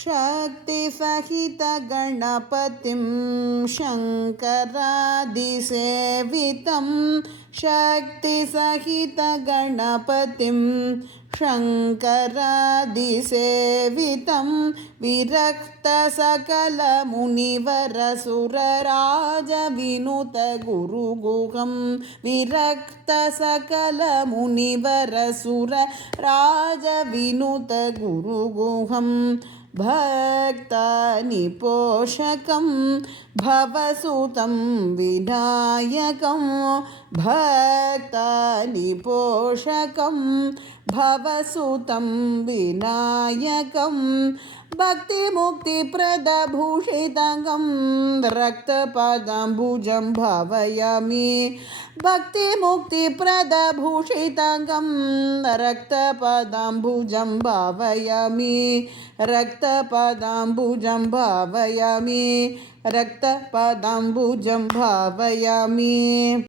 शक्तिसहितगणपतिं शङ्करादिसेवितं शक्तिसहितगणपतिं शङ्करादिसेवितं विरक्तसकलमुनिवरसुरराजविनुतगुरुगुहं विरक्तसकलमुनिवरसुरराजविनुतगुरुगुहं भक्तानिपोषकं भवसुतं विनायकं भक्तानिपोषकं भवसुतं विनायकं भक्तिमुक्तिप्रदभूषितं रक्तपदाम्बुजं भावयामि भक्तिमुक्तिप्रदभूषितं रक्तपदाम्बुजं भावयामि रक्तपदाम्बुजं भावयामि रक्तपदाम्बुजं भावयामि।